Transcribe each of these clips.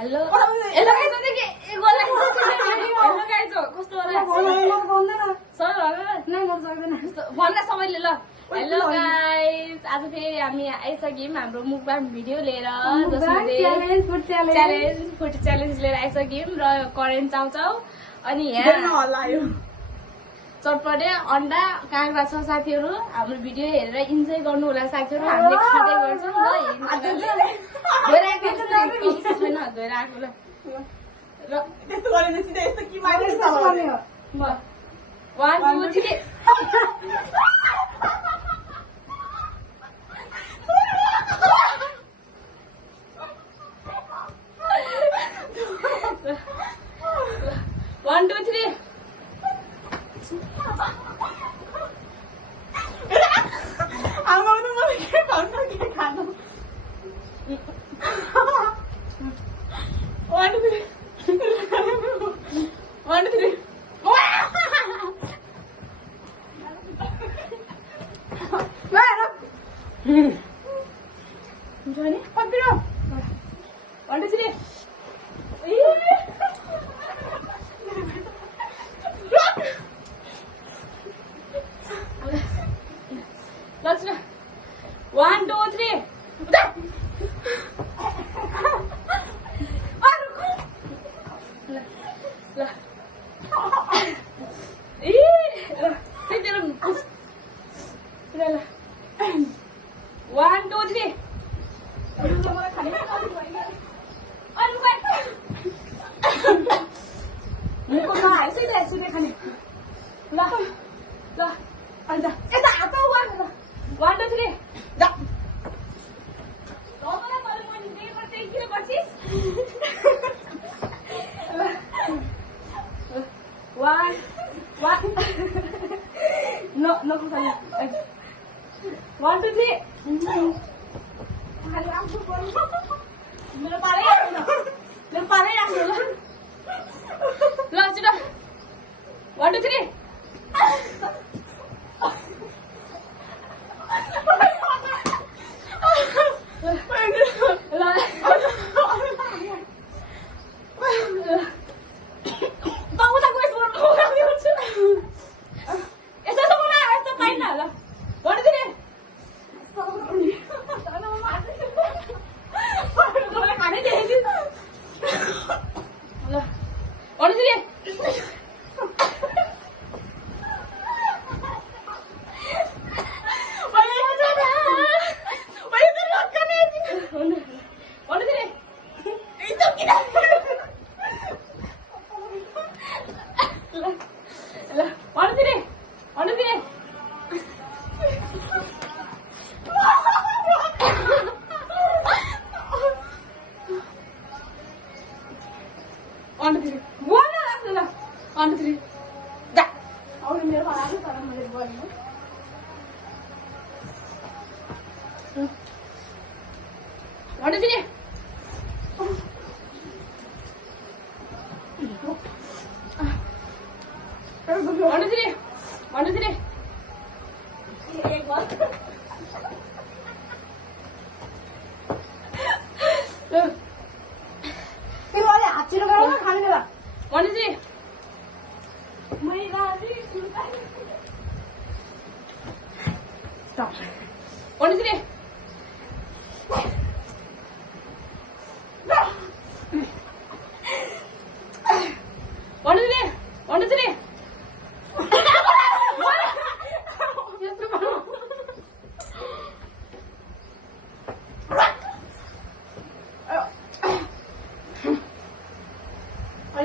Hello hello guys देखि गोला hello guys कस्तो होला सर नै म सक्दैन भन्न सबैले ल हेलो गाइस आज फेरि हामी आइसक्यौं हाम्रो मुकबाङ भिडियो लिएर च्यालेन्ज फुड च्यालेन्ज लिएर आइसक्यौं र करेन्ट चाउचाउ अनि यहाँ चटपटे अन्डा काँक्रा छ साथीहरु हाम्रो भिडियो हेरेर इन्जोय गर्नु होला साथीहरु हामीले खाँदै गर्छौं ल गइराको छैन गइराको ल र त्यस्तो गरेन सिधै यस्तो के माग्छ म 1 2 3 1 2 3 आमा पनि मलाई के खानु के खानु 1 2 3 1 2 3 Johnny, pop it up. 1 2 3 Let's go. 1 2 3 1 2 3 मुखको नआयो सिधै खाने ल ल अनि यता हात 1 2 3 जा मलाई मैले मैले दे पर्दै के गर्छिस 1 no खाने 1 2 3 खाली आउँछु पर्नु मेरो पारै राख्नु ल ल छिटो 1 2 3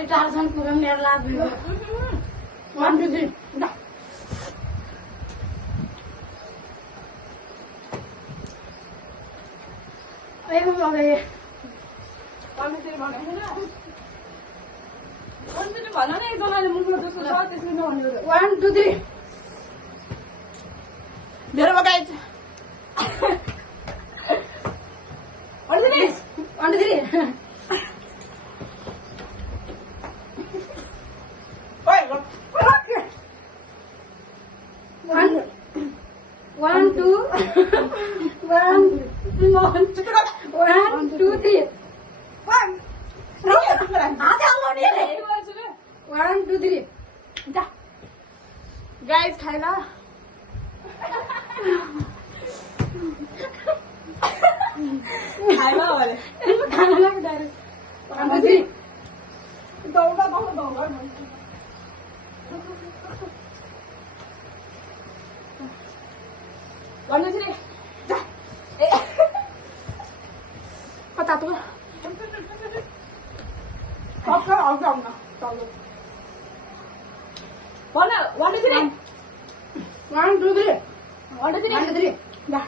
Tarzan kurang lihat lagi. 1 2 3. Dah. Ayo mau lagi. 1 2 3 mana? 1 2 3 mana nih? Jangan mungkin tu susah tu semua ni. 1 2 3. Biar apa guys? 1 2 3. 1 2 3. One, two, 1 2 3 1 1 2 3 जा गाइस खाएगा खाएगा वाले खाना लग डायरेक्ट 1 2 3 दौड़ा दौड़ा दौड़ा One, two, three. जा बता तू Stop कर आओ जाओ ना चलो One, two, three. 1 2 3 One, two, three. 1 2 3 जा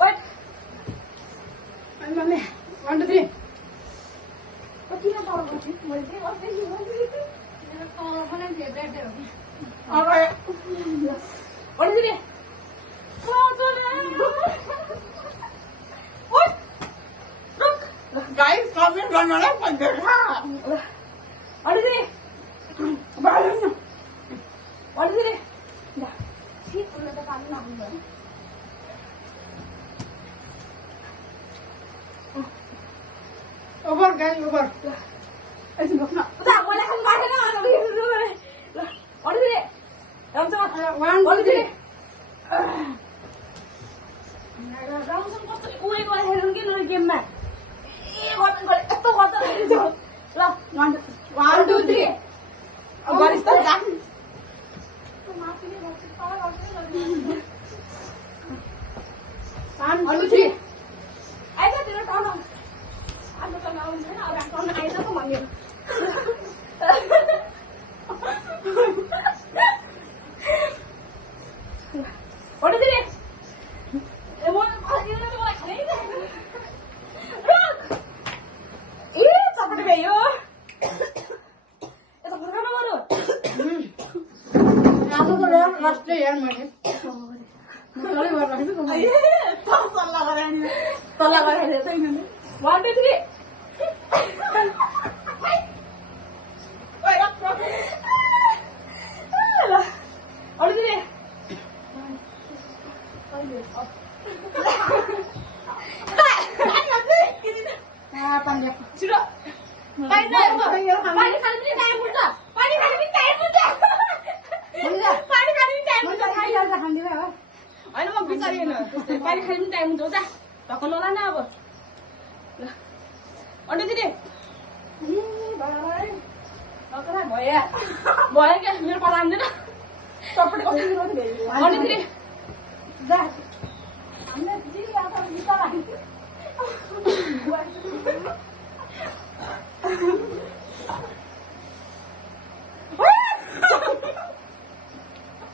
Wait. मम्मी 1 2 3 किन तल गर्छु मैले मलाई फेभरेट हो अब 1, 2, 3. गाइस कमेन्ट गर्नलाई पड्छ खा 1, 2, 3. बाहिर न 1, 2, 3. जा ठीक उसले त पानी नहाल्नु ओभर गाइस ओभर ऐसे बस्न जा मलाई खान पाएन ल 1, 2, 3. राम्रोसँग 1 2 3 राम्रोसँग कस्तो उयो गरेर हेर्नु कि नयाँ गेममा ए गर्नु गरे यस्तो गर्छ ल 1 2 3 गरिस् त जा 1 2 3 आइज तिम्रो टर्न आज त आउँछ हैन अब टर्न आइज त भन्यो What is it? चपटे भयो यता फर्काउनु पर्यो आज त लास्ट यार मैले तलै गरेर राखेछु सल्लाह गरे नि सल्लाह गरे छैन 1 2 3 ओइ राख ल अरु दिने पानी छिटो पानी खानु पनि टाइम हुन्छ पानी खानु पनि टाइम हुन्छ पानी खानु पनि टाइम हुन्छ होइन म बिचारी होइन त्यस्तै पानी खानु पनि टाइम हुन्छ जा ढक्क नला न अब ल अन्डा दिने भयो क्या मेरो पता आउँदैन चपटे कस्तो अन्डा दिने जा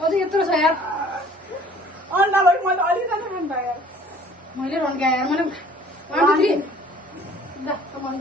अझै यत्रो छ यार अन्डालाई मैले अलिकति खानु भयो यार मैले रन गए यार मैले 1 2 3 दा कमान